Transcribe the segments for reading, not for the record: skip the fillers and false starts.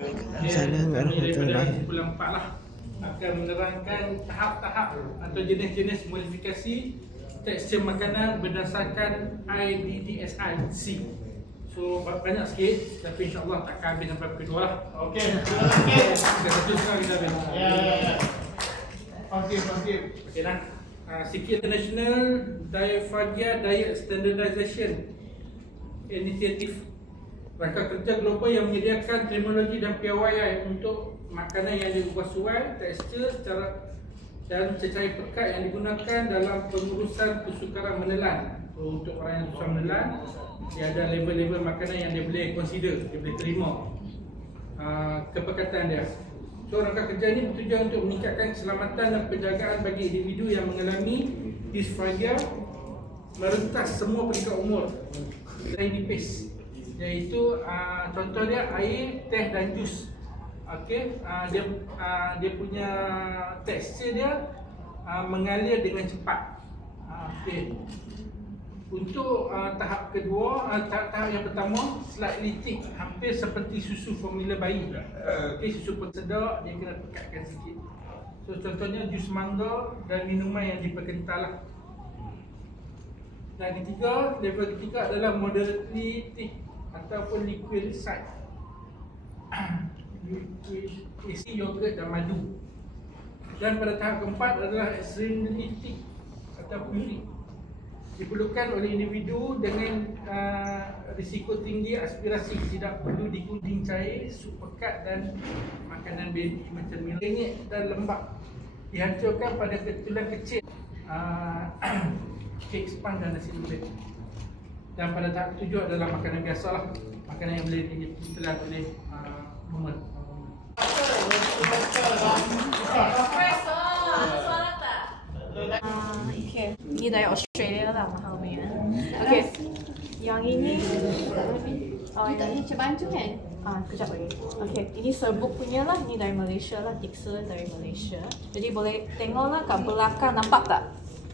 Daripada kumpulan 4 lah akan menerangkan tahap-tahap atau jenis-jenis modifikasi tekstur makanan berdasarkan IDDSI C. So banyak sikit tapi insyaAllah takkan habis sampai pukul 2 lah. Okey. Satu sekali kita habis. Okey nah. Sikit International Diaphagia Diet Standardization Initiative, rangka kerja global yang menyediakan terminologi dan piawaian untuk makanan yang diubah suai, tekstur dan cecair pekat yang digunakan dalam pengurusan kesukaran menelan. So, untuk orang yang susah menelan, dia ada label-label makanan yang dia boleh consider, dia boleh terima kepekatan dia. So, rangka kerja ini bertujuan untuk meningkatkan keselamatan dan penjagaan bagi individu yang mengalami dysphagia merentas semua peringkat umur selain nipis, iaitu contoh dia air, teh dan jus. Okey, dia punya tekstur dia mengalir dengan cepat. Okey. Untuk tahap kedua, tahap yang pertama slightly thick, hampir seperti susu formula bayi. Okey, susu persedak dia kena pekatkan sikit. So contohnya jus mangga dan minuman yang diperkental lah. Dan level ketiga adalah moderately thick ataupun liquid side. Isi yogurt dan madu. Dan pada tahap keempat adalah extremely thick atau puree. Diperlukan oleh individu dengan risiko tinggi aspirasi, tidak perlu dikuding cair, sup pekat dan makanan baby macam milk dan lembap. Dihancurkan pada ketulan kecil, kek span dan nasi lembut. Dan pada tahap ketujuh adalah makanan biasa lah, makanan yang boleh ditelan oleh woman. Okay, ini dari Australia lah, mahal punya. Okay, yang ini ini cebancu kan? Kejap lagi. Okay, ini serbuk punya lah, ini dari Malaysia lah, Tixer dari Malaysia. Jadi boleh tengok lah kat belakang, nampak tak?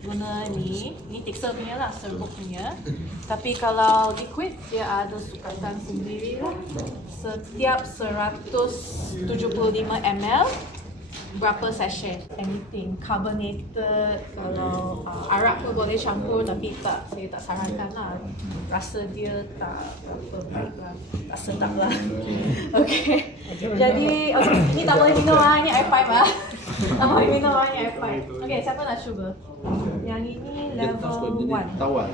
Guna ni Tixer punya lah, serbuk punya. Tapi kalau liquid, dia ada sukatan sendiri lah. Setiap 175 ml berapa sachet, anything carbonated, kalau arak pun boleh campur, tapi saya tak sarankan lah, rasa dia tak berapa baik lah, tak sedap lah. Okay, jadi ini tak boleh minum lah, ini air pipe lah. Tak boleh minum lah, ini air pipe. Okay, siapa nak cuba? Yang ini level 1. Tawar.